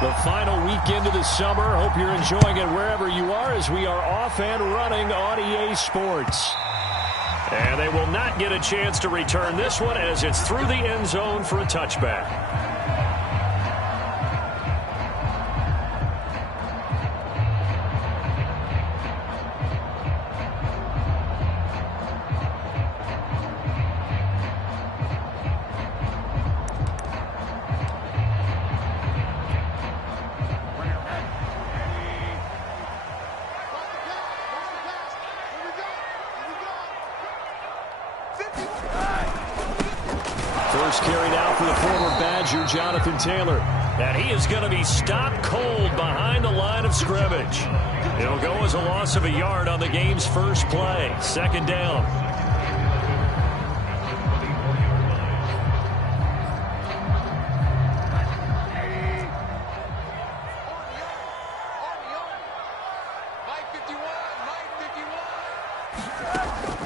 The final weekend of the summer. Hope you're enjoying it wherever you are as we are off and running on EA Sports. And they will not get a chance to return this one as it's through the end zone for a touchback. First carry now for the former Badger, Jonathan Taylor. And he is going to be stopped cold behind the line of scrimmage. It'll go as a loss of a yard on the game's first play. Second down.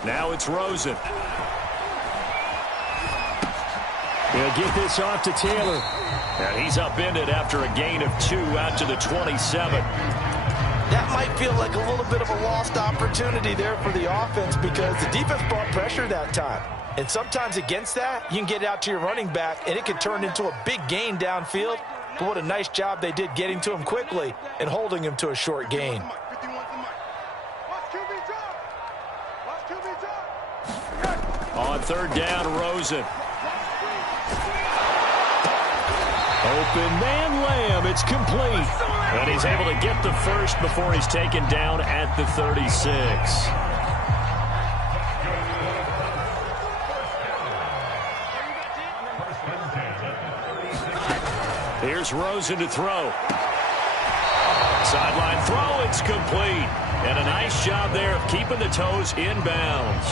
Now it's Rosen. He'll get this off to Taylor. And he's upended after a gain of 2 out to the 27. That might feel like a little bit of a lost opportunity there for the offense because the defense brought pressure that time. And sometimes against that, you can get out to your running back, and it can turn into a big gain downfield. But what a nice job they did getting to him quickly and holding him to a short gain. On third down, Rosen. Open man Lamb, it's complete. And he's able to get the first before he's taken down at the 36. Here's Rosen to throw. Sideline throw, it's complete. And a nice job there of keeping the toes in bounds.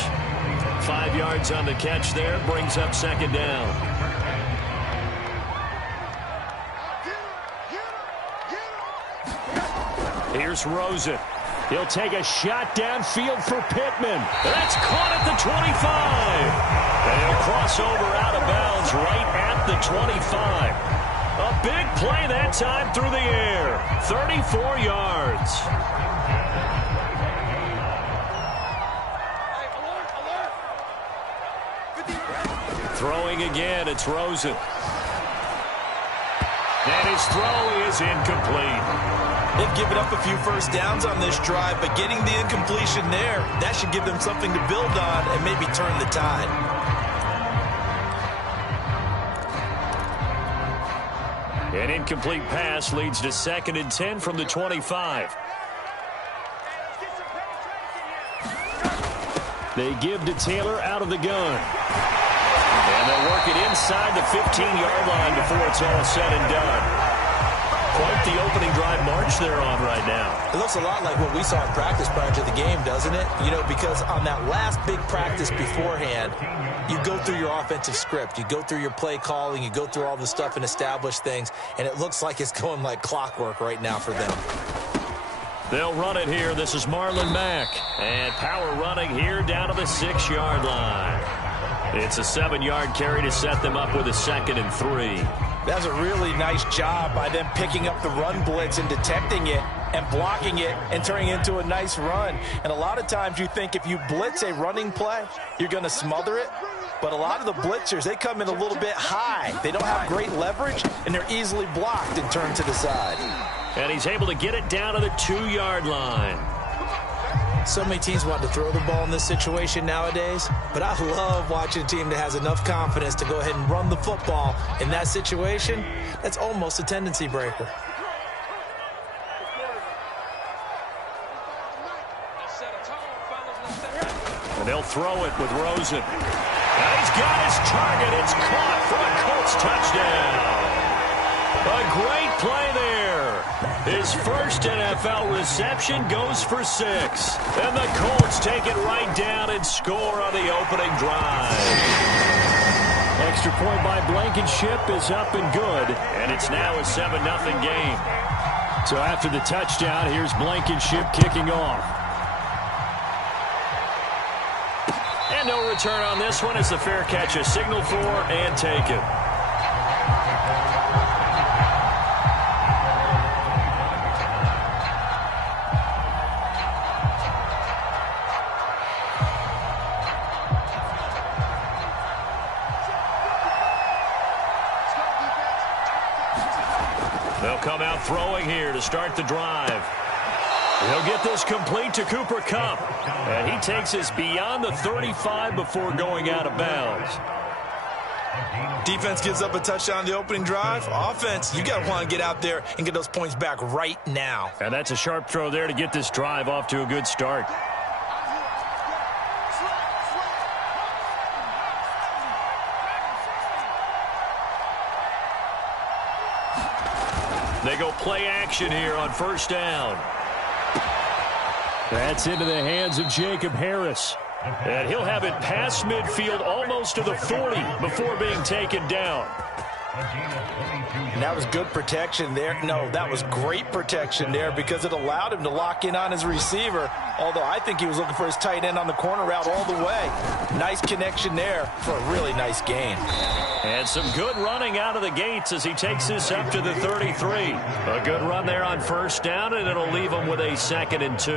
5 yards on the catch there, brings up second down. Here's Rosen. He'll take a shot downfield for Pittman. That's caught at the 25. And he'll cross over out of bounds right at the 25. A big play that time through the air. 34 yards. Throwing again, it's Rosen. And his throw is incomplete. They've given up a few first downs on this drive, but getting the incompletion there, that should give them something to build on and maybe turn the tide. An incomplete pass leads to 2nd and 10 from the 25. They give to Taylor out of the gun. And they'll work it inside the 15-yard line before it's all said and done. Quite the opening drive march they're on right now. It looks a lot like what we saw in practice prior to the game, doesn't it? You know, because on that last big practice beforehand, you go through your offensive script. You go through your play calling. You go through all the stuff and establish things. And it looks like it's going like clockwork right now for them. They'll run it here. This is Marlon Mack. And power running here down to the 6-yard line. It's a 7-yard carry to set them up with a 2nd and 3. That's a really nice job by them picking up the run blitz and detecting it and blocking it and turning it into a nice run. And a lot of times you think if you blitz a running play, you're going to smother it. But a lot of the blitzers, they come in a little bit high. They don't have great leverage, and they're easily blocked and turned to the side. And he's able to get it down to the 2-yard line. So many teams want to throw the ball in this situation nowadays, but I love watching a team that has enough confidence to go ahead and run the football in that situation. That's almost a tendency breaker. And they'll throw it with Rosen. And he's got his target. It's caught for a Colts touchdown. A great play there. His first NFL reception goes for 6. And the Colts take it right down and score on the opening drive. Extra point by Blankenship is up and good. And it's now a 7-0 game. So after the touchdown, here's Blankenship kicking off. And no return on this one as the fair catch is signaled for and taken. They'll come out throwing here to start the drive. He'll get this complete to Cooper Kupp. And he takes us beyond the 35 before going out of bounds. Defense gives up a touchdown on the opening drive. Offense, you got to want to get out there and get those points back right now. And that's a sharp throw there to get this drive off to a good start. They go play action here on first down. That's into the hands of Jacob Harris. And he'll have it past midfield almost to the 40 before being taken down. And that was good protection there. No, that was great protection there because it allowed him to lock in on his receiver. Although I think he was looking for his tight end on the corner route all the way. Nice connection there for a really nice gain. And some good running out of the gates as he takes this up to the 33. A good run there on first down, and it'll leave him with a 2nd and 2.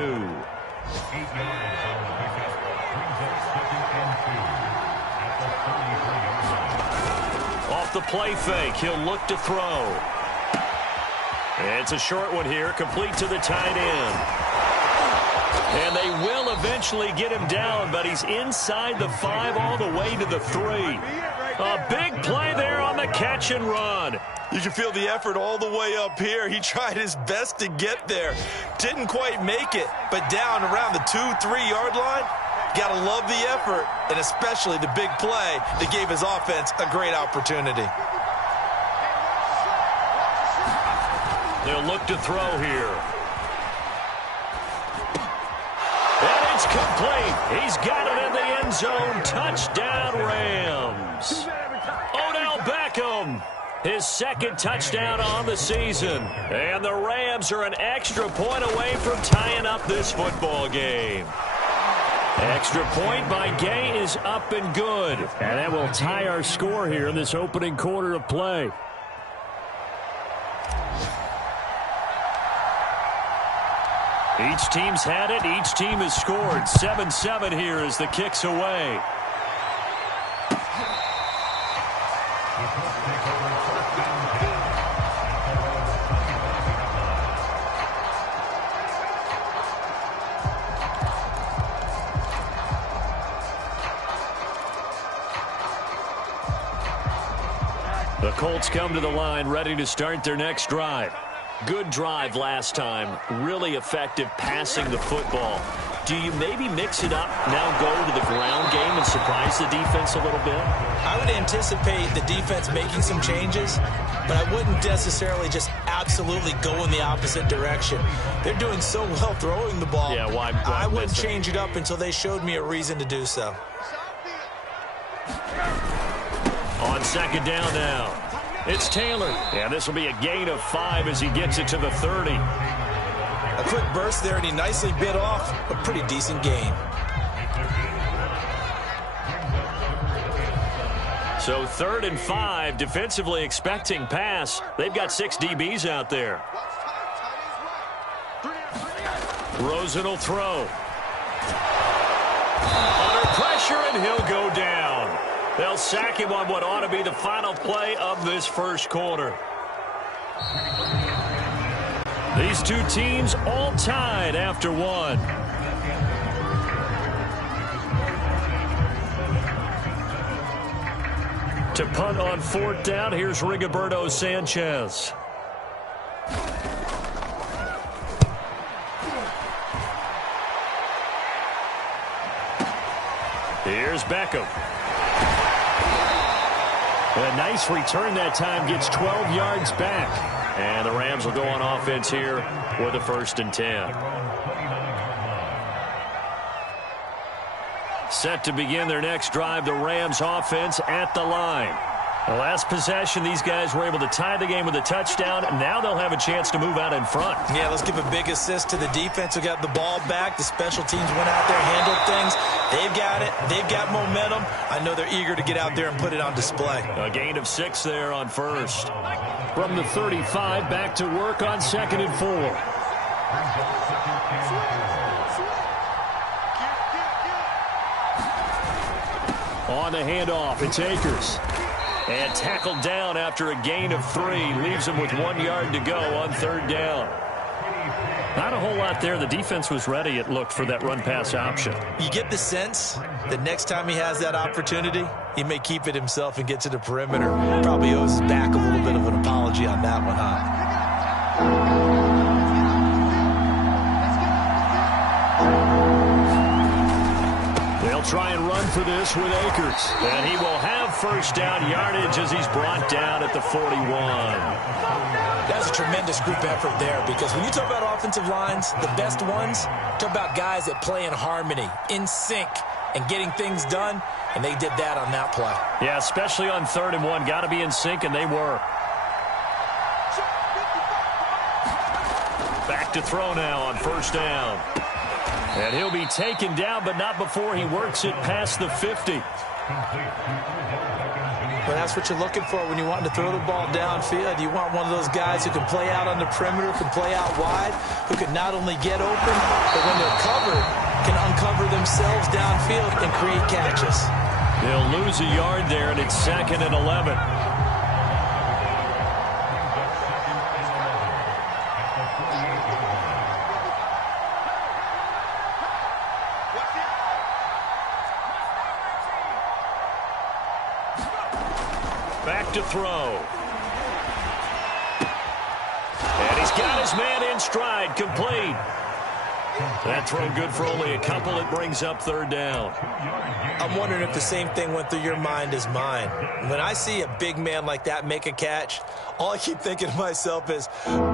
Off the play fake, he'll look to throw. It's a short one here, complete to the tight end. And they will eventually get him down, but he's inside the 5 all the way to the 3. A big play there on the catch and run. You can feel the effort all the way up here. He tried his best to get there. Didn't quite make it, but down around the 2-3 yard line. Got to love the effort, and especially the big play that gave his offense a great opportunity. They'll look to throw here. And it's complete. He's got it in the end zone. Touchdown, Rams. Odell Beckham, his 2nd touchdown on the season. And the Rams are an extra point away from tying up this football game. Extra point by Gay is up and good. And that will tie our score here in this opening quarter of play. Each team's had it. Each team has scored. 7-7 here as the kick's away. The Colts come to the line ready to start their next drive. Good drive last time. Really effective passing the football. Do you maybe mix it up, now go to the ground game and surprise the defense a little bit? I would anticipate the defense making some changes, but I wouldn't necessarily just absolutely go in the opposite direction. They're doing so well throwing the ball. Yeah, why I wouldn't change it up until they showed me a reason to do so. On 2nd down now, it's Taylor. Yeah, this will be a gain of 5 as he gets it to the 30. A quick burst there, and he nicely bit off a pretty decent gain. So 3rd and 5, defensively expecting pass. They've got 6 DBs out there. Rosen will throw. Under pressure, and he'll go down. They'll sack him on what ought to be the final play of this first quarter. These two teams all tied after 1. To punt on 4th down, here's Rigoberto Sanchez. Here's Beckham. A nice return that time, gets 12 yards back. And the Rams will go on offense here with a 1st and 10. Set to begin their next drive, the Rams offense at the line. The last possession, these guys were able to tie the game with a touchdown. Now they'll have a chance to move out in front. Yeah, let's give a big assist to the defense who got the ball back. The special teams went out there, handled things. They've got it. They've got momentum. I know they're eager to get out there and put it on display. A gain of 6 there on 1st. From the 35, back to work on 2nd and 4. On the handoff, it's Akers. And tackled down after a gain of 3. Leaves him with 1 yard to go on 3rd down. Not a whole lot there. The defense was ready, it looked, for that run-pass option. You get the sense that next time he has that opportunity, he may keep it himself and get to the perimeter. Probably owes his back a little bit of an apology on that one, huh? They'll try and run for this with Akers. And he will have 1st down yardage as he's brought down at the 41. That's a tremendous group effort there, because when you talk about offensive lines, the best ones, talk about guys that play in harmony, in sync, and getting things done, and they did that on that play. Yeah, especially on 3rd and 1. Got to be in sync, and they were. Back to throw now on 1st down. And he'll be taken down, but not before he works it past the 50. Well, that's what you're looking for when you're wanting to throw the ball downfield. You want one of those guys who can play out on the perimeter, can play out wide, who can not only get open, but when they're covered, can uncover themselves downfield and create catches. They'll lose a yard there, and it's 2nd and 11. Back to throw. And he's got his man in stride, complete. That throw good for only a couple. It brings up 3rd down. I'm wondering if the same thing went through your mind as mine. When I see a big man like that make a catch, all I keep thinking to myself is,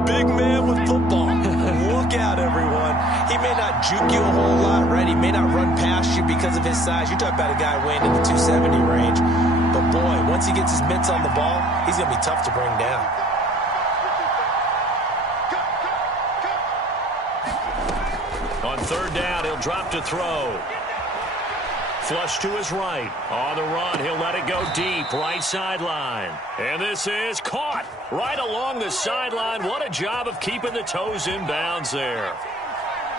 big man with football. Look out, everyone. He may not juke you a whole lot, right? He may not run past you because of his size. You're talking about a guy weighing in the 270 range. But, boy, once he gets his mitts on the ball, he's going to be tough to bring down. On 3rd down, he'll drop to throw. Flush to his right. On the run, he'll let it go deep, right sideline. And this is caught right along the sideline. What a job of keeping the toes in bounds there.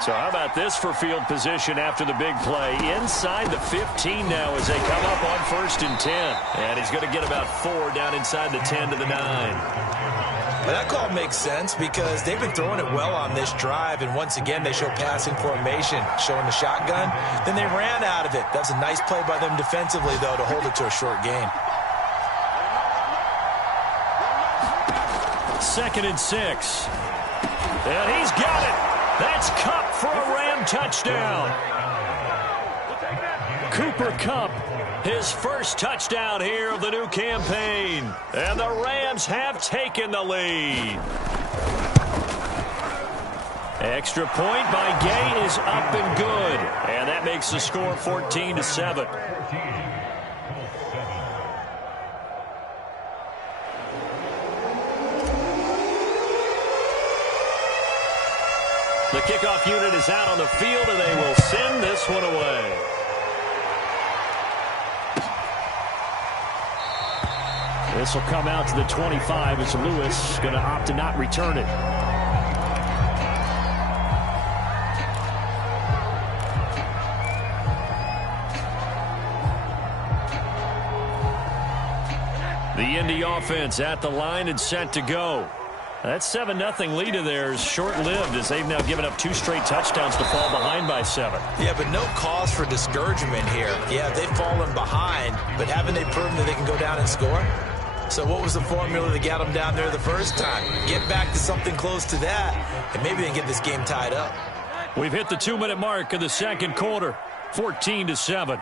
So how about this for field position after the big play? Inside the 15 now as they come up on 1st and 10. And he's going to get about 4 down inside the 10 to the 9. Well, that call makes sense because they've been throwing it well on this drive, and once again they show passing formation, showing the shotgun. Then they ran out of it. That's a nice play by them defensively, though, to hold it to a short gain. 2nd and 6. And he's got it. That's Kupp for a Ram touchdown. Cooper Kupp, his first touchdown here of the new campaign. And the Rams have taken the lead. Extra point by Gay is up and good. And that makes the score 14-7. The kickoff unit is out on the field, and they will send this one away. This will come out to the 25 as Lewis going to opt to not return it. The Indy offense at the line and set to go. That 7-0 lead of theirs short-lived as they've now given up 2 straight touchdowns to fall behind by 7. Yeah, but no cause for discouragement here. Yeah, they've fallen behind, but haven't they proven that they can go down and score? So what was the formula that got them down there the first time? Get back to something close to that, and maybe they can get this game tied up. We've hit the 2-minute mark of the second quarter, 14-7.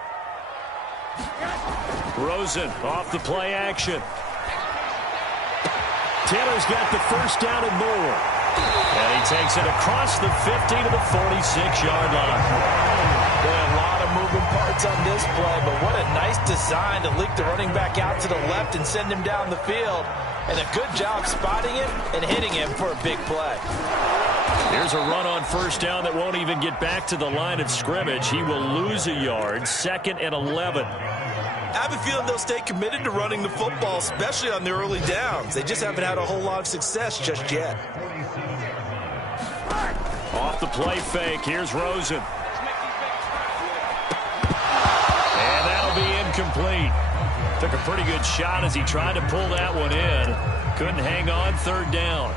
Rosen off the play action. Taylor's got the first down and more. And he takes it across the 50 to the 46-yard line. A lot of moving parts on this play, but what a nice design to leak the running back out to the left and send him down the field. And a good job spotting him and hitting him for a big play. Here's a run on first down that won't even get back to the line of scrimmage. He will lose a yard, 2nd and 11. I have a feeling they'll stay committed to running the football, especially on the early downs. They just haven't had a whole lot of success just yet. Off the play fake, here's Rosen. And that'll be incomplete. Took a pretty good shot as he tried to pull that one in. Couldn't hang on, third down.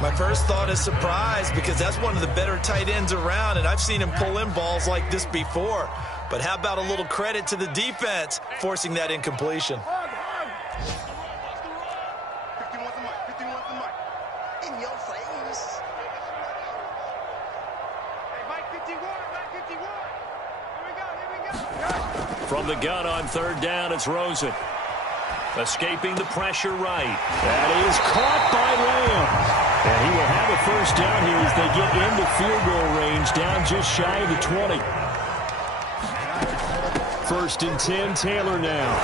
My first thought is surprise, because that's one of the better tight ends around, and I've seen him pull in balls like this before. But how about a little credit to the defense forcing that incompletion? In your face. Hey, Mike 51, Mike 51. Here we go. From the gun on third down, it's Rosen. Escaping the pressure right. That is caught by Lamb. And he will have a first down here as they get into field goal range, down just shy of the 20. First and 10, Taylor now.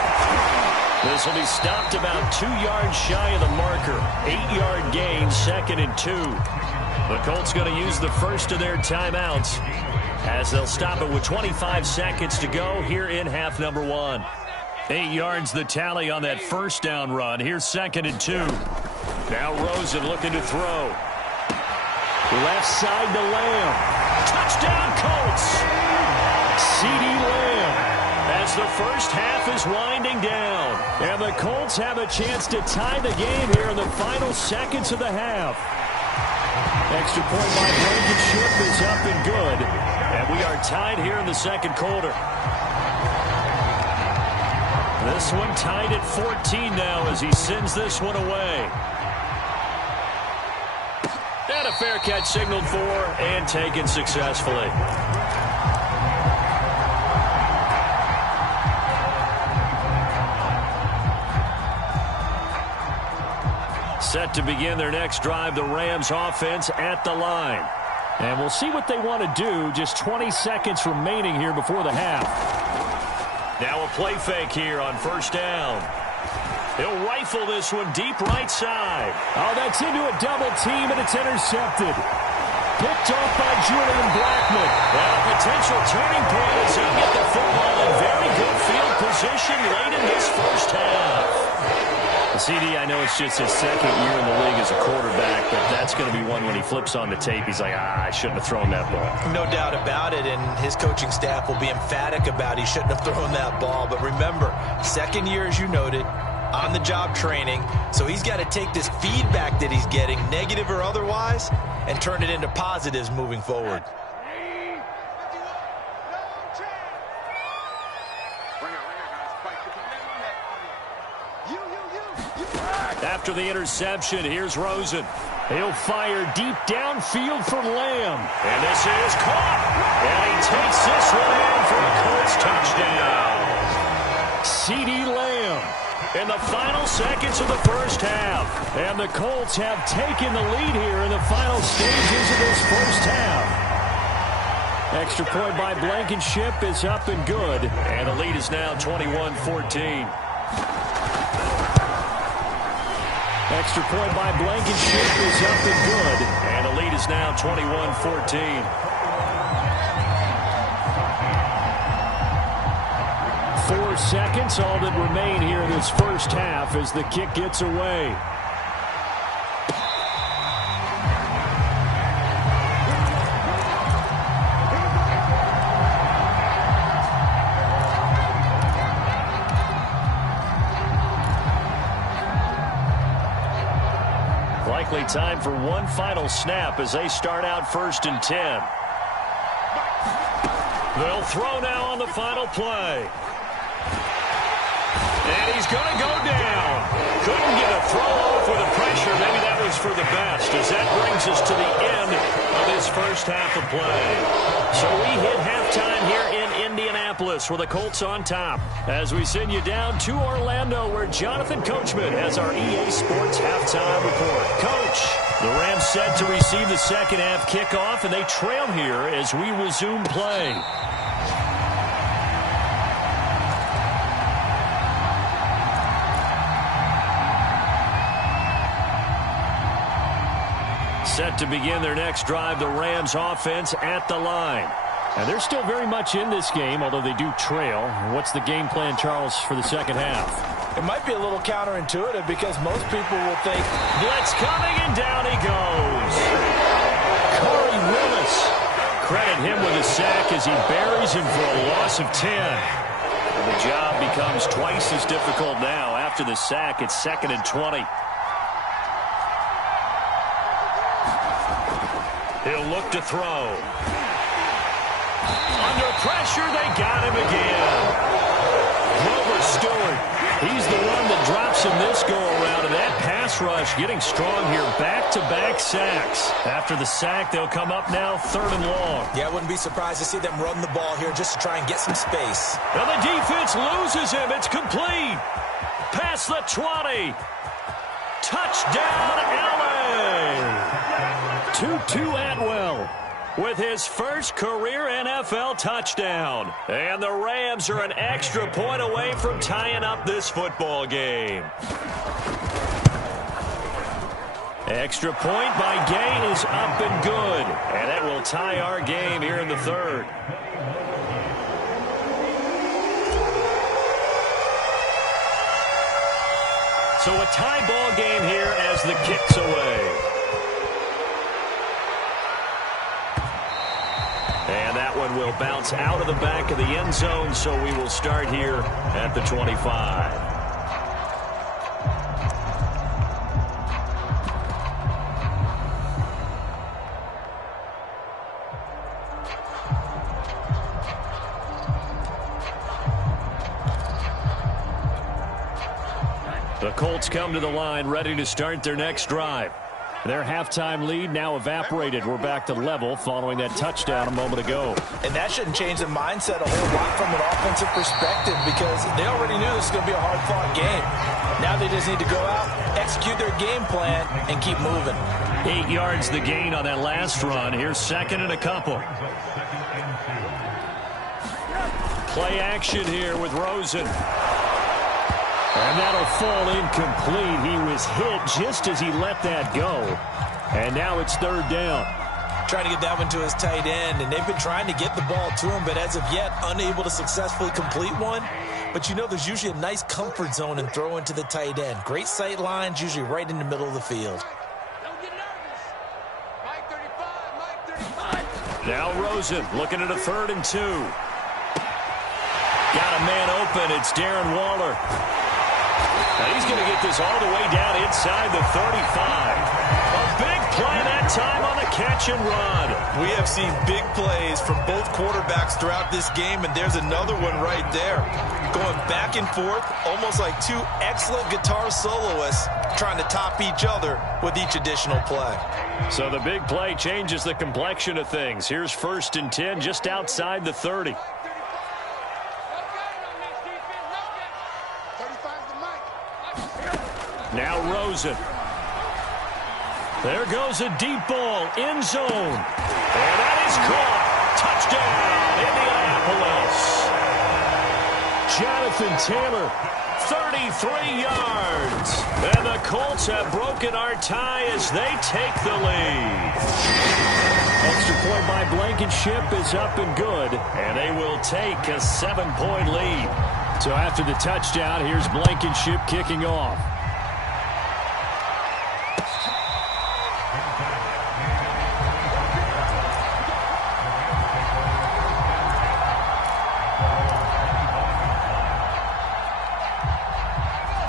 This will be stopped about 2 yards shy of the marker. 8-yard gain, second and 2. The Colts going to use the first of their timeouts as they'll stop it with 25 seconds to go here in half number 1. 8 yards the tally on that first down run. Here's second and 2. Now Rosen looking to throw. Left side to Lamb. Touchdown Colts! CeeDee Lamb as the first half is winding down. And the Colts have a chance to tie the game here in the final seconds of the half. Extra point by Blankenship is up and good. And we are tied here in the second quarter. This one tied at 14 now as he sends this one away. And a fair catch signaled for and taken successfully. Set to begin their next drive, the Rams offense at the line. And we'll see what they want to do. Just 20 seconds remaining here before the half. Now a play fake here on first down. He'll rifle this one deep right side. Oh, that's into a double team, and it's intercepted. Picked off by Julian Blackmon. And a potential turning point as he get the football in very good field position late in this first half. CD, I know it's just his second year in the league as a quarterback, but that's going to be one when he flips on the tape. He's like, I shouldn't have thrown that ball. No doubt about it, and his coaching staff will be emphatic about he shouldn't have thrown that ball. But remember, second year, as you noted, on-the-job training, so he's got to take this feedback that he's getting, negative or otherwise, and turn it into positives moving forward. After the interception, here's Rosen. He'll fire deep downfield for Lamb. And this is caught. And he takes this one in for a Colts touchdown. CeeDee Lamb in the final seconds of the first half. And the Colts have taken the lead here in the final stages of this first half. Extra point by Blankenship is up and good. And the lead is now 21-14. Extra point by Blankenship is up and good. And the lead is now 21-14. Four seconds, all that remain here in this first half as the kick gets away. Likely time for one final snap as they start out first and 10. They'll throw now on the final play. And he's going to go down. Couldn't get a throw off with the pressure. Maybe that was for the best, as that brings us to the end of this first half of play. So we hit halftime here in Indianapolis with the Colts on top, as we send you down to Orlando, where Jonathan Coachman has our EA Sports halftime report. Coach, the Rams set to receive the second half kickoff, and they trail here as we resume play. Set to begin their next drive, the Rams offense at the line. And they're still very much in this game, although they do trail. What's the game plan, Charles, for the second half? It might be a little counterintuitive because most people will think, blitz coming, and down he goes. Corey Willis. Credit him with a sack as he buries him for a loss of 10. the job becomes twice as difficult now. After the sack, it's 2nd and 20. He'll look to throw. Under pressure, they got him again. Grover Stewart, he's the one that drops him this go-around, and that pass rush getting strong here. Back-to-back sacks. After the sack, they'll come up now 3rd and long. Yeah, I wouldn't be surprised to see them run the ball here just to try and get some space. Now the defense loses him. It's complete. Past the 20. Touchdown, LA. Tutu Atwell with his first career NFL touchdown. And the Rams are an extra point away from tying up this football game. Extra point by Gay is up and good. And that will tie our game here in the 3rd. So a tie ball game here as the kick's away. And that one will bounce out of the back of the end zone, so we will start here at the 25. The Colts come to the line, ready to start their next drive. Their halftime lead now evaporated. We're back to level following that touchdown a moment ago. And that shouldn't change the mindset a whole lot from an offensive perspective, because they already knew this was going to be a hard-fought game. Now they just need to go out, execute their game plan, and keep moving. 8 yards the gain on that last run. Here's 2nd and a couple. Play action here with Rosen. And that'll fall incomplete. He was hit just as he let that go. And now it's 3rd down. Trying to get that one to his tight end, and they've been trying to get the ball to him, but as of yet, unable to successfully complete one. But you know, there's usually a nice comfort zone in throwing to the tight end. Great sight lines, usually right in the middle of the field. Don't get nervous. Mike 35, Mike 35. Now Rosen looking at a 3rd and 2. Got a man open. It's Darren Waller. Now he's going to get this all the way down inside the 35. A big play that time on the catch and run. We have seen big plays from both quarterbacks throughout this game, and there's another one right there. Going back and forth, almost like two excellent guitar soloists trying to top each other with each additional play. So the big play changes the complexion of things. Here's 1st and 10 just outside the 30. Now Rosen. There goes a deep ball, end zone. And that is caught. Touchdown, Indianapolis. Jonathan Taylor, 33 yards. And the Colts have broken our tie as they take the lead. Extra point by Blankenship is up and good. And they will take a 7-point lead. So after the touchdown, here's Blankenship kicking off.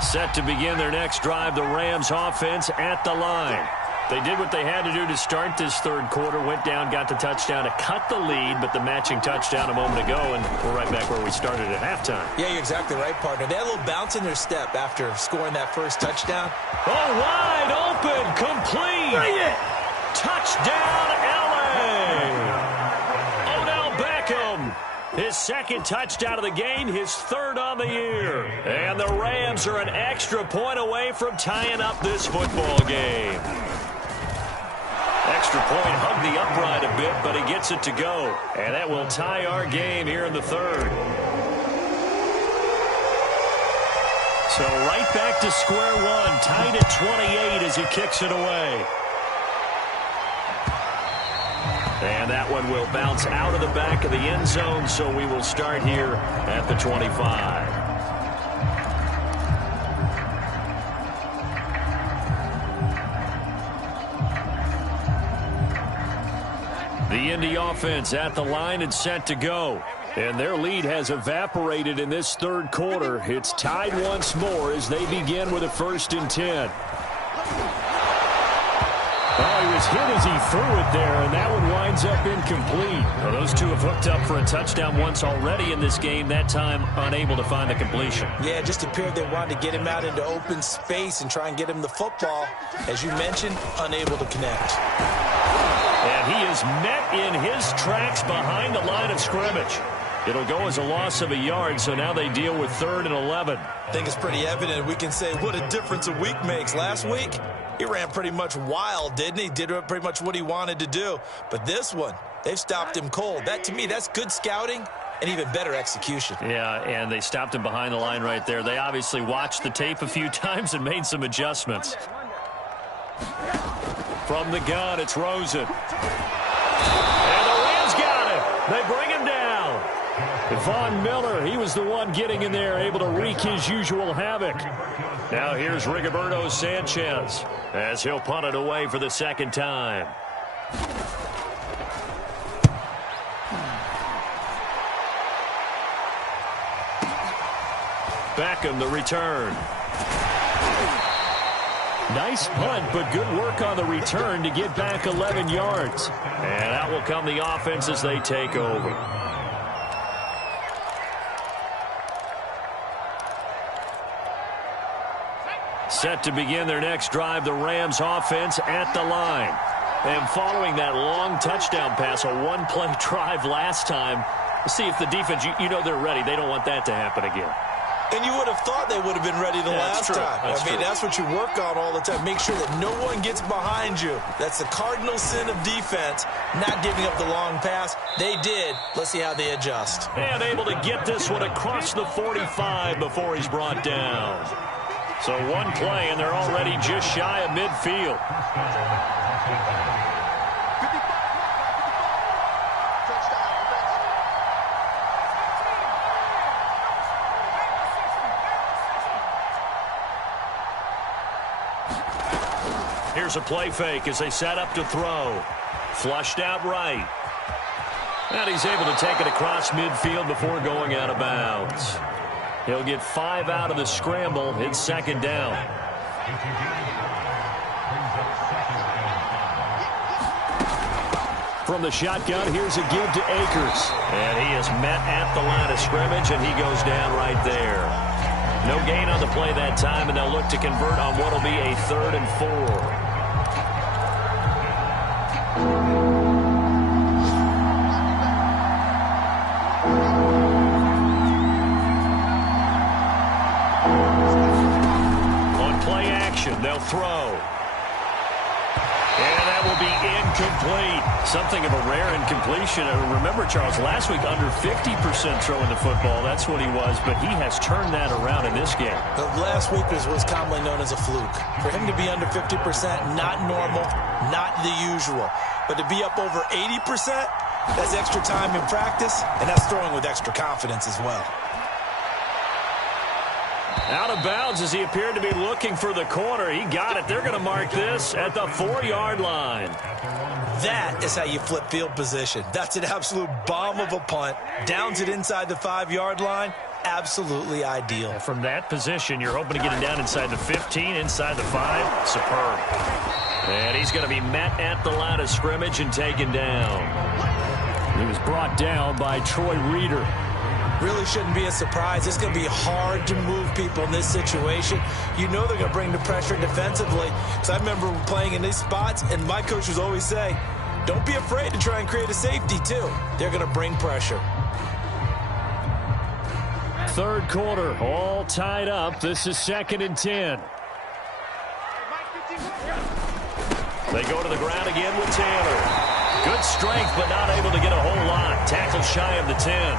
Set to begin their next drive, the Rams offense at the line. They did what they had to do to start this 3rd quarter, went down, got the touchdown to cut the lead, but the matching touchdown a moment ago, and we're right back where we started at halftime. Yeah, you're exactly right, partner. They had a little bounce in their step after scoring that first touchdown. Oh, wide open, complete. Bring it. Touchdown, LA. Odell Beckham. His 2nd touchdown of the game, his 3rd on the year. And the Rams are an extra point away from tying up this football game. Extra point hugged the upright a bit, but he gets it to go. And that will tie our game here in the 3rd. So right back to square one, tied at 28 as he kicks it away. And that one will bounce out of the back of the end zone, so we will start here at the 25. The Indy offense at the line and set to go. And their lead has evaporated in this third quarter. It's tied once more as they begin with a 1st and 10. Oh, he was hit as he threw it there, and that one winds up incomplete. Well, those two have hooked up for a touchdown once already in this game, that time unable to find the completion. Yeah, it just appeared they wanted to get him out into open space and try and get him the football. As you mentioned, unable to connect. And he is met in his tracks behind the line of scrimmage. It'll go as a loss of a yard, so now they deal with 3rd and 11. I think it's pretty evident. We can say what a difference a week makes. Last week, he ran pretty much wild, didn't he? Did pretty much what he wanted to do. But this one, they've stopped him cold. That, to me, that's good scouting and even better execution. Yeah, and they stopped him behind the line right there. They obviously watched the tape a few times and made some adjustments. From the gun, it's Rosen. And the Rams got him. They bring him down. Von Miller, he was the one getting in there, able to wreak his usual havoc. Now here's Rigoberto Sanchez as he'll punt it away for the 2nd time. Beckham, the return. Nice punt, but good work on the return to get back 11 yards. And that will come the offense as they take over. Set to begin their next drive, the Rams offense at the line. And following that long touchdown pass, a one-play drive last time, see if the defense, you know they're ready. They don't want that to happen again. And you would have thought they would have been ready the last time. That's what you work on all the time. Make sure that no one gets behind you. That's the cardinal sin of defense, not giving up the long pass. They did. Let's see how they adjust. And able to get this one across the 45 before he's brought down. So one play, and they're already just shy of midfield. Here's a play fake as they set up to throw. Flushed out right. And he's able to take it across midfield before going out of bounds. He'll get 5 out of the scramble. It's 2nd down. From the shotgun, here's a give to Akers. And he is met at the line of scrimmage, and he goes down right there. No gain on the play that time, and they'll look to convert on what will be a 3rd and 4. They'll throw. And that will be incomplete. Something of a rare incompletion. And remember, Charles, last week under 50% throwing the football. That's what he was, but he has turned that around in this game. Last week was commonly known as a fluke. For him to be under 50%, not normal, not the usual. But to be up over 80%, that's extra time in practice, and that's throwing with extra confidence as well. Out of bounds as he appeared to be looking for the corner. He got it. They're going to mark this at the 4-yard line. That is how you flip field position. That's an absolute bomb of a punt. Downs it inside the 5-yard line. Absolutely ideal. From that position, you're hoping to get it down inside the 15, inside the 5. Superb. And he's going to be met at the line of scrimmage and taken down. He was brought down by Troy Reeder. Really shouldn't be a surprise. It's going to be hard to move people in this situation. You know they're going to bring the pressure defensively. Because I remember playing in these spots, and my coaches always say, don't be afraid to try and create a safety, too. They're going to bring pressure. 3rd quarter, all tied up. This is 2nd and 10. They go to the ground again with Taylor. Good strength, but not able to get a whole lot. Tackle shy of the 10.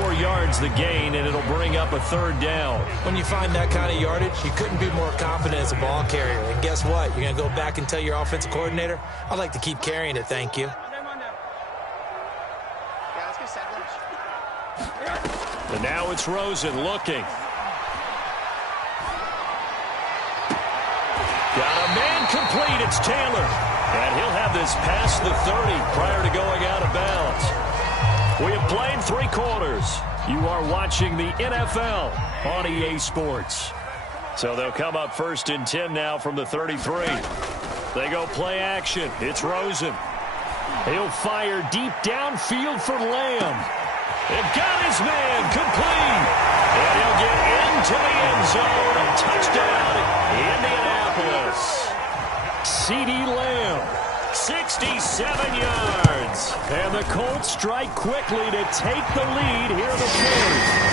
4 yards the gain, and it'll bring up a 3rd down. When you find that kind of yardage, you couldn't be more confident as a ball carrier. And guess what? You're going to go back and tell your offensive coordinator, I'd like to keep carrying it, thank you. And now it's Rosen looking. Got a man complete. It's Taylor. And he'll have this past the 30 prior to going out of bounds. We have played 3 quarters. You are watching the NFL on EA Sports. So they'll come up 1st and 10 now from the 33. They go play action. It's Rosen. He'll fire deep downfield for Lamb. It got his man complete. And he'll get into the end zone. A touchdown, Indianapolis. CeeDee Lamb, 67 yards. And the Colts strike quickly to take the lead here in the 4th.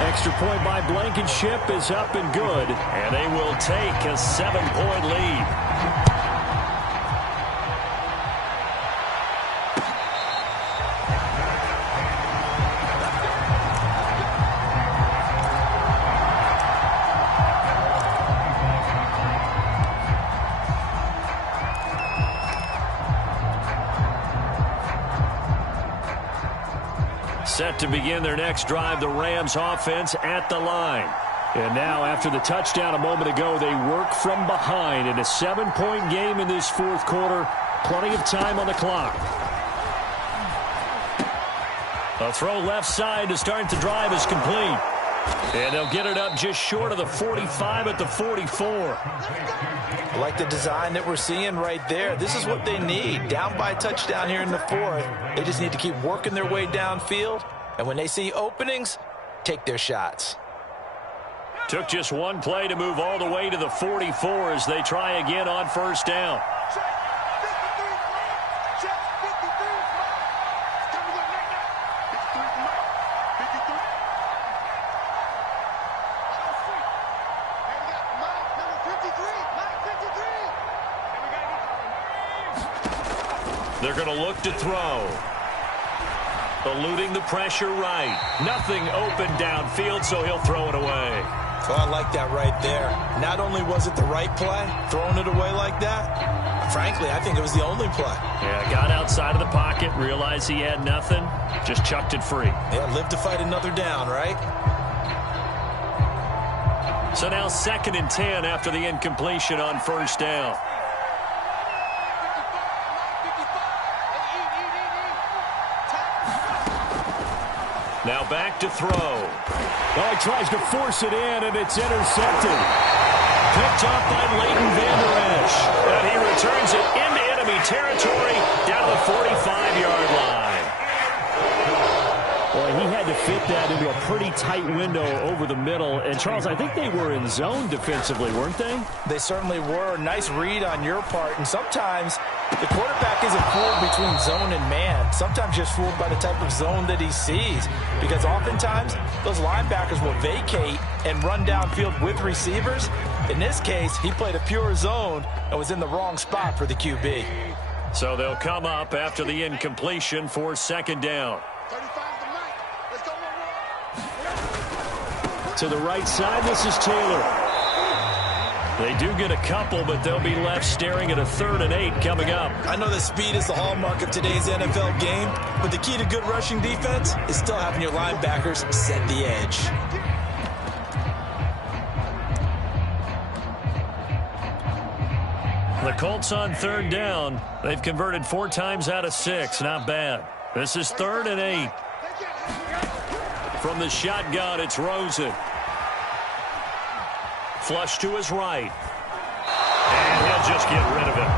Extra point by Blankenship is up and good. And they will take a 7-point lead. Set to begin their next drive, the Rams offense at the line. And now, after the touchdown a moment ago, they work from behind in a 7-point game in this 4th quarter. Plenty of time on the clock. A throw left side to start the drive is complete. And they'll get it up just short of the 45 at the 44. I like the design that we're seeing right there. This is what they need. Down by a touchdown here in the 4th. They just need to keep working their way downfield. And when they see openings, take their shots. Took just one play to move all the way to the 44 as they try again on 1st down. They're going to look to throw. Eluding the pressure right. Nothing open downfield, so he'll throw it away. Oh, I like that right there. Not only was it the right play, throwing it away like that, frankly, I think it was the only play. Yeah, got outside of the pocket, realized he had nothing, just chucked it free. Yeah, live to fight another down, right? So now 2nd and 10 after the incompletion on 1st down. Now back to throw. Oh, he tries to force it in, and it's intercepted. Picked up by Leighton Vander Esch. And he returns it into enemy territory down the 45-yard line. Boy, he had to fit that into a pretty tight window over the middle. And, Charles, I think they were in zone defensively, weren't they? They certainly were. Nice read on your part. And sometimes the quarterback isn't fooled between zone and man. Sometimes just fooled by the type of zone that he sees. Because oftentimes, those linebackers will vacate and run downfield with receivers. In this case, he played a pure zone and was in the wrong spot for the QB. So they'll come up after the incompletion for 2nd down. To the right side, this is Taylor. They do get a couple, but they'll be left staring at a 3rd and 8 coming up. I know that speed is the hallmark of today's NFL game, but the key to good rushing defense is still having your linebackers set the edge. The Colts on 3rd down. They've converted 4 times out of 6. Not bad. This is 3rd and 8. From the shotgun, it's Rosen. Flush to his right. And he'll just get rid of it.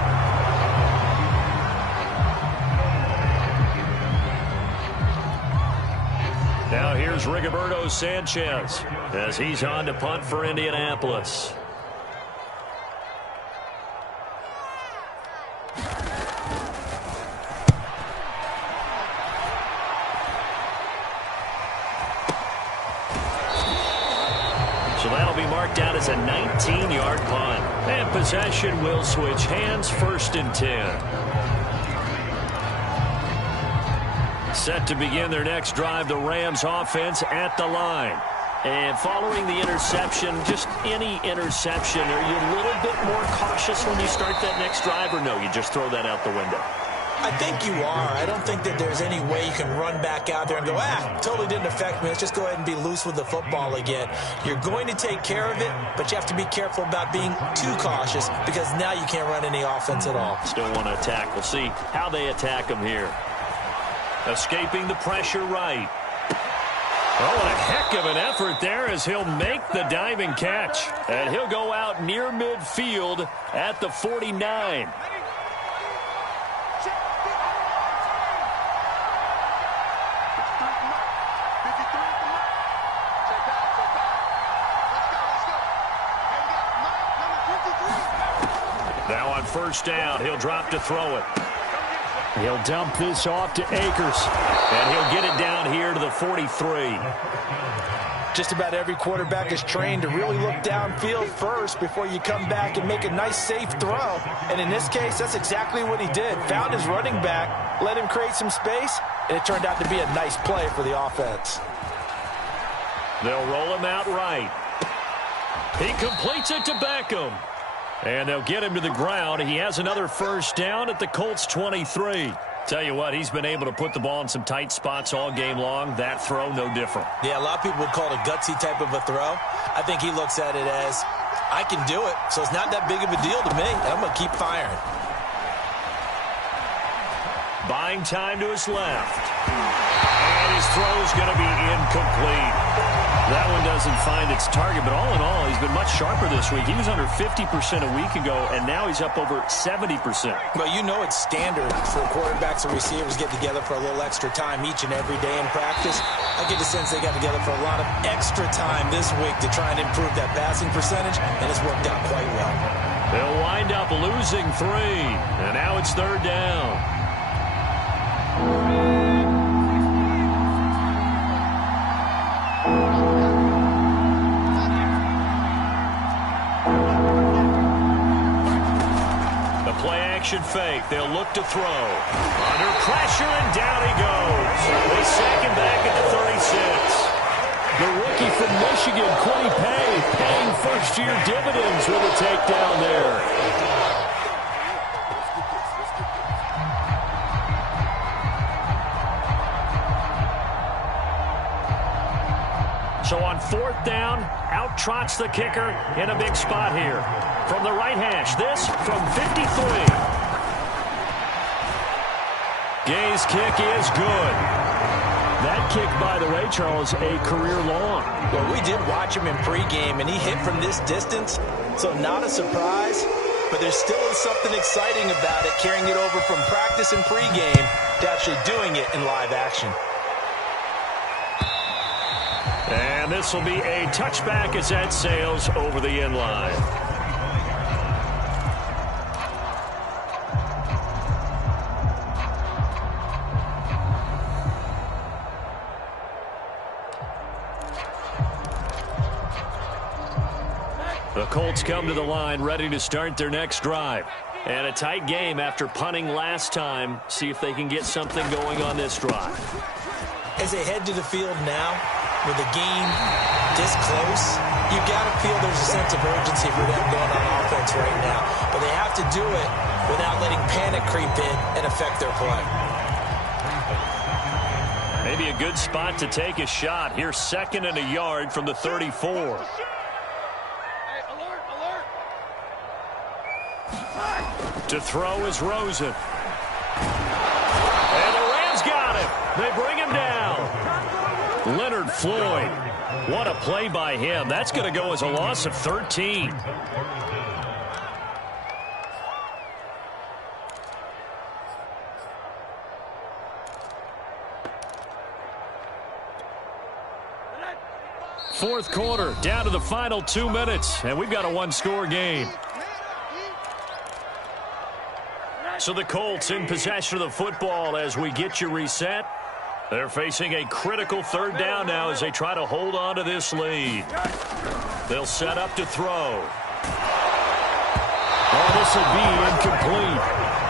Now here's Rigoberto Sanchez as he's on to punt for Indianapolis. So that'll be marked out as a 19-yard punt. And possession will switch hands, 1st and 10. Set to begin their next drive, the Rams offense at the line. And following the interception, just any interception, are you a little bit more cautious when you start that next drive, or no, you just throw that out the window? I think you are. I don't think that there's any way you can run back out there and go, totally didn't affect me. Let's just go ahead and be loose with the football again. You're going to take care of it, but you have to be careful about being too cautious because now you can't run any offense at all. Still want to attack. We'll see how they attack them here. Escaping the pressure right. Oh, and a heck of an effort there as he'll make the diving catch. And he'll go out near midfield at the 49. Now on first down, he'll drop to throw it. He'll dump this off to Akers. And he'll get it down here to the 43. Just about every quarterback is trained to really look downfield first before you come back and make a nice, safe throw. And in this case, that's exactly what he did. Found his running back, let him create some space, and it turned out to be a nice play for the offense. They'll roll him out right. He completes it to Beckham. And they'll get him to the ground. He has another first down at the Colts 23. Tell you what, he's been able to put the ball in some tight spots all game long. That throw, no different. Yeah, a lot of people would call it a gutsy type of a throw. I think he looks at it as, I can do it, so it's not that big of a deal to me. I'm going to keep firing. Buying time to his left. And his throw's going to be incomplete. That one doesn't find its target, but all in all, he's been much sharper this week. He was under 50% a week ago, and now he's up over 70%. Well, you know it's standard for quarterbacks and receivers get together for a little extra time each and every day in practice. I get the sense they got together for a lot of extra time this week to try and improve that passing percentage, and it's worked out quite well. They'll wind up losing 3, and now it's third down. Fake. They'll look to throw. Under pressure, and down he goes. They sack him back at the 36. The rookie from Michigan, Quiddy Pay, paying first-year dividends with a takedown there. So on fourth down, out trots the kicker in a big spot here. From the right hash, this from 53. Gay's kick is good. That kick, by the way, Charles, a career long. Well, we did watch him in pregame, and he hit from this distance, so not a surprise. But there still is something exciting about it, carrying it over from practice and pregame to actually doing it in live action. And this will be a touchback as that sails over the end line. The Colts come to the line ready to start their next drive. And a tight game after punting last time. See if they can get something going on this drive. As they head to the field now, with the game this close, you got to feel there's a sense of urgency for them going on offense right now. But they have to do it without letting panic creep in and affect their play. Maybe a good spot to take a shot. Here's 2nd and a yard from the 34. To throw is Rosen. And the Rams got him. They bring him down. Leonard Floyd. What a play by him. That's going to go as a loss of 13. Fourth quarter, down to the final 2 minutes, and we've got a one-score game. So the Colts in possession of the football as we get you reset. They're facing a critical third down now as they try to hold on to this lead. They'll set up to throw. Oh, this will be incomplete.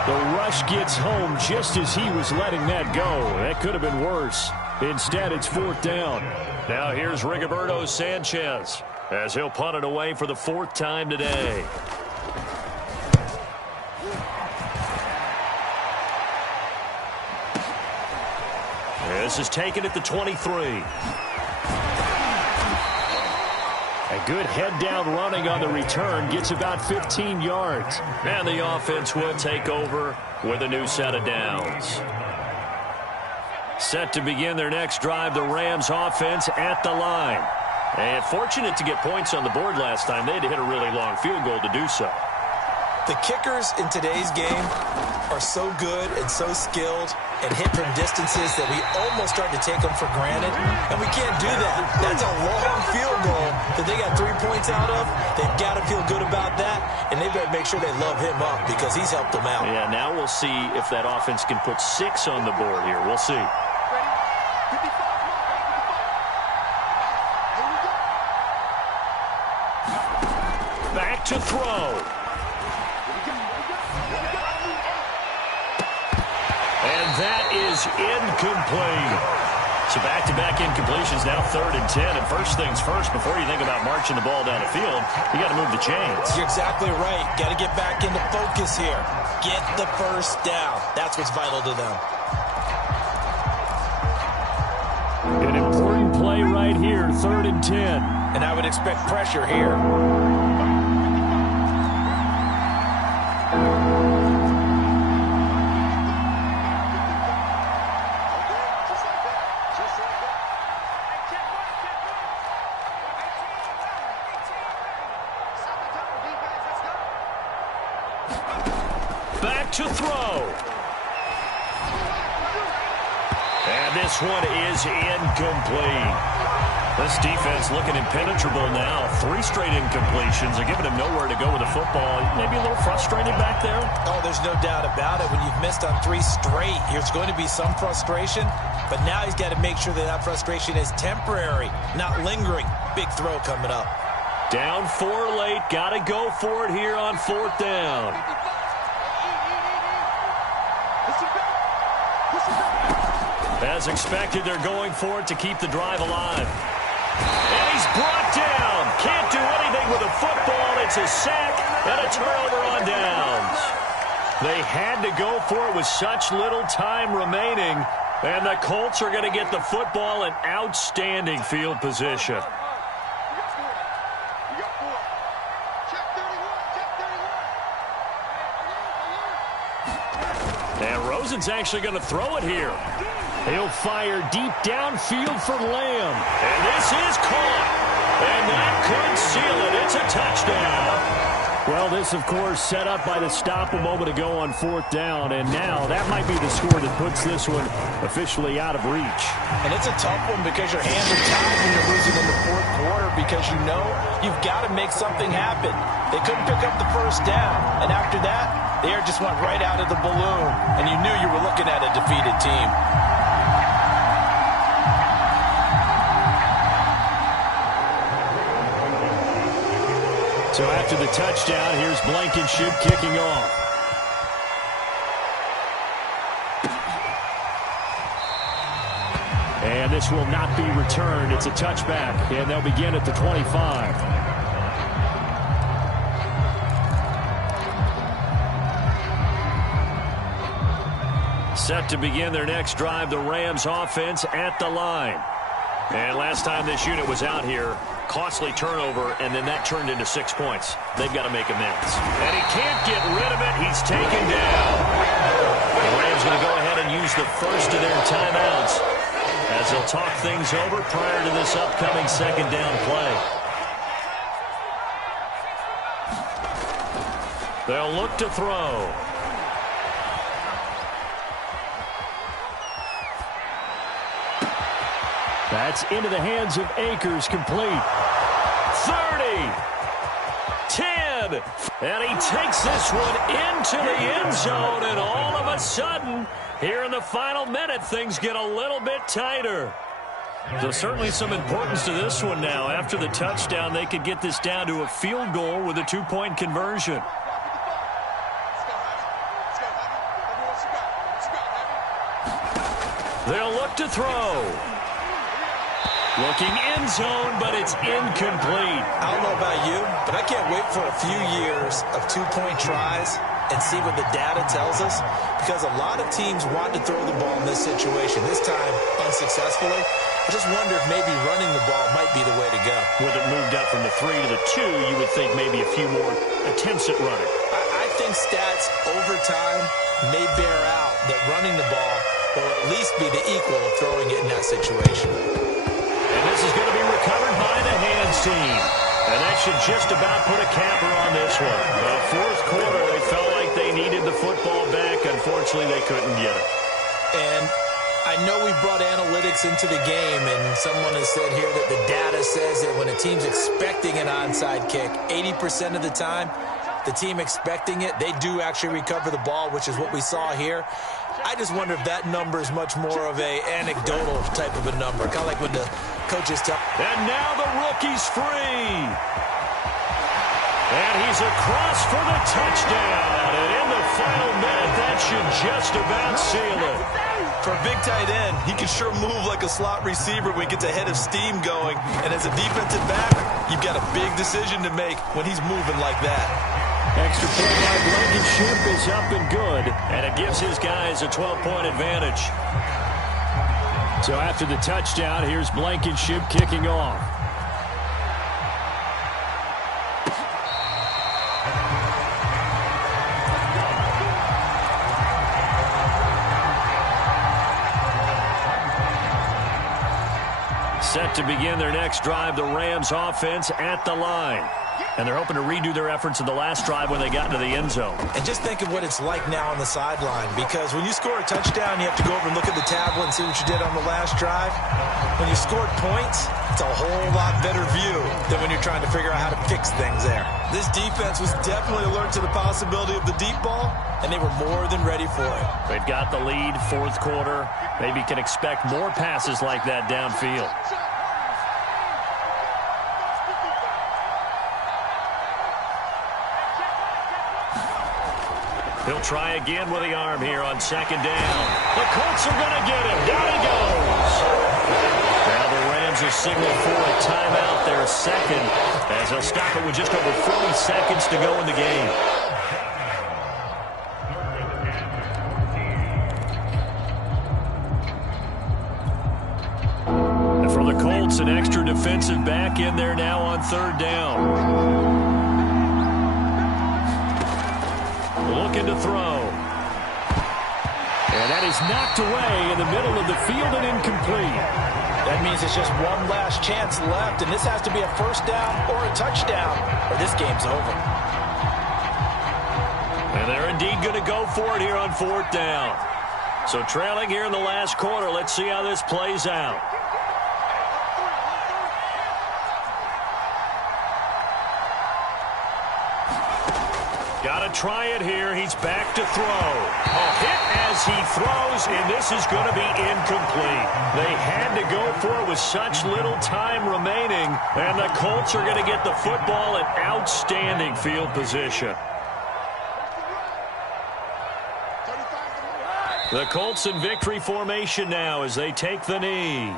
The rush gets home just as he was letting that go. That could have been worse. Instead, it's fourth down. Now here's Rigoberto Sanchez as he'll punt it away for the 4th time today. This is taken at the 23. A good head-down running on the return gets about 15 yards. And the offense will take over with a new set of downs. Set to begin their next drive, the Rams offense at the line. And fortunate to get points on the board last time. They had to hit a really long field goal to do so. The kickers in today's game are so good and so skilled and hit from distances that we almost start to take them for granted, and we can't do that. That's a long field goal that they got 3 points out of. They've got to feel good about that, and they better make sure they love him up because he's helped them out. Yeah, now we'll see if that offense can put 6 on the board here. We'll see. Back to throw. And that is incomplete. So back-to-back incompletions, now 3rd and 10. And first things first, before you think about marching the ball down the field, you got to move the chains. You're exactly right. Got to get back into focus here. Get the first down. That's what's vital to them. An important play right here, 3rd and 10. And I would expect pressure here. Back to throw. And this one is incomplete. This defense looking impenetrable now. 3 straight incompletions are giving him nowhere to go with the football. Maybe a little frustrated back there. Oh, there's no doubt about it. When you've missed on 3 straight, there's going to be some frustration. But now he's got to make sure that that frustration is temporary, not lingering. Big throw coming up. Down 4 late. Got to go for it here on 4th down. As expected, they're going for it to keep the drive alive. And he's brought down. Can't do anything with the football. It's a sack and a turnover on downs. They had to go for it with such little time remaining. And the Colts are going to get the football in outstanding field position. And Rosen's actually going to throw it here. He'll fire deep downfield for Lamb. And this is caught. And that could seal it. It's a touchdown. Well, this, of course, set up by the stop a moment ago on 4th down. And now that might be the score that puts this one officially out of reach. And it's a tough one because your hands are tied when you're losing in the 4th quarter because you know you've got to make something happen. They couldn't pick up the first down. And after that, the air just went right out of the balloon. And you knew you were looking at a defeated team. So after the touchdown, here's Blankenship kicking off. And this will not be returned. It's a touchback, and they'll begin at the 25. Set to begin their next drive, the Rams offense at the line. And last time this unit was out here, costly turnover, and then that turned into 6 points. They've got to make amends. And he can't get rid of it. He's taken down. The Rams going to go ahead and use the first of their timeouts as they'll talk things over prior to this upcoming 2nd down play. They'll look to throw. That's into the hands of Akers, complete. 30, 10, and he takes this one into the end zone, and all of a sudden, here in the final minute, things get a little bit tighter. So certainly some importance to this one now. After the touchdown, they could get this down to a field goal with a 2-point conversion. They'll look to throw. Looking end zone, but it's incomplete. I don't know about you, but I can't wait for a few years of 2-point tries and see what the data tells us, because a lot of teams want to throw the ball in this situation, this time unsuccessfully. I just wonder if maybe running the ball might be the way to go. With it moved up from the 3 to the 2, you would think maybe a few more attempts at running. I think stats over time may bear out that running the ball or at least be the equal of throwing it in that situation. And this is going to be recovered by the hands team. And that should just about put a capper on this one. The fourth quarter, they felt like they needed the football back. Unfortunately, they couldn't get it. And I know we brought analytics into the game, and someone has said here that the data says that when a team's expecting an onside kick, 80% of the time, the team expecting it, they do actually recover the ball, which is what we saw here. I just wonder if that number is much more of a anecdotal type of a number, kind of like when the coaches tell. And now the rookie's free. And he's across for the touchdown. And in the final minute, that should just about seal it. For a big tight end, he can sure move like a slot receiver when he gets a head of steam going. And as a defensive back, you've got a big decision to make when he's moving like that. Extra point by Blankenship is up and good, and it gives his guys a 12-point advantage. So after the touchdown, here's Blankenship kicking off. Set to begin their next drive, the Rams offense at the line. And they're hoping to redo their efforts in the last drive when they got into the end zone. And just think of what it's like now on the sideline, because when you score a touchdown, you have to go over and look at the tablet and see what you did on the last drive. When you scored points, it's a whole lot better view than when you're trying to figure out how to fix things there. This defense was definitely alert to the possibility of the deep ball, and they were more than ready for it. They've got the lead, fourth quarter. Maybe can expect more passes like that downfield. He'll try again with the arm here on second down. The Colts are going to get him. Down he goes. Now the Rams are signaling for a timeout, their second, as they'll stop it with just over 40 seconds to go in the game. And for the Colts, an extra defensive back in there now on third down. Looking to throw. And that is knocked away in the middle of the field and incomplete. That means it's just one last chance left, and this has to be a first down or a touchdown, or this game's over. And they're indeed going to go for it here on fourth down. So trailing here in the last quarter, let's see how this plays out. Got to try it here. He's back to throw. A hit as he throws, and this is going to be incomplete. They had to go for it with such little time remaining, and the Colts are going to get the football in outstanding field position. The Colts in victory formation now as they take the knee.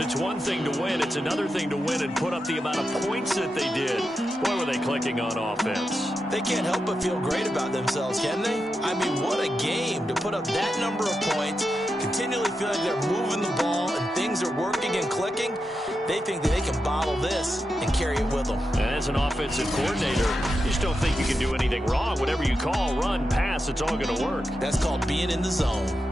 It's one thing to win. It's another thing to win and put up the amount of points that they did. Boy, were they clicking on offense. They can't help but feel great about themselves, can they? I mean, what a game to put up that number of points, continually feel like they're moving the ball and things are working and clicking. They think that they can bottle this and carry it with them. And as an offensive coordinator, you just don't think you can do anything wrong. Whatever you call, run, pass, it's all going to work. That's called being in the zone.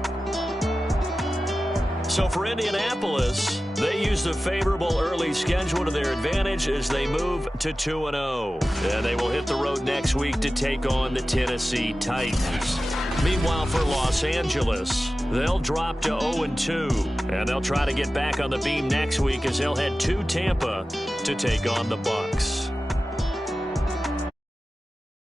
So for Indianapolis, they use the favorable early schedule to their advantage as they move to 2-0. And they will hit the road next week to take on the Tennessee Titans. Meanwhile, for Los Angeles, they'll drop to 0-2. And they'll try to get back on the beam next week as they'll head to Tampa to take on the Bucs.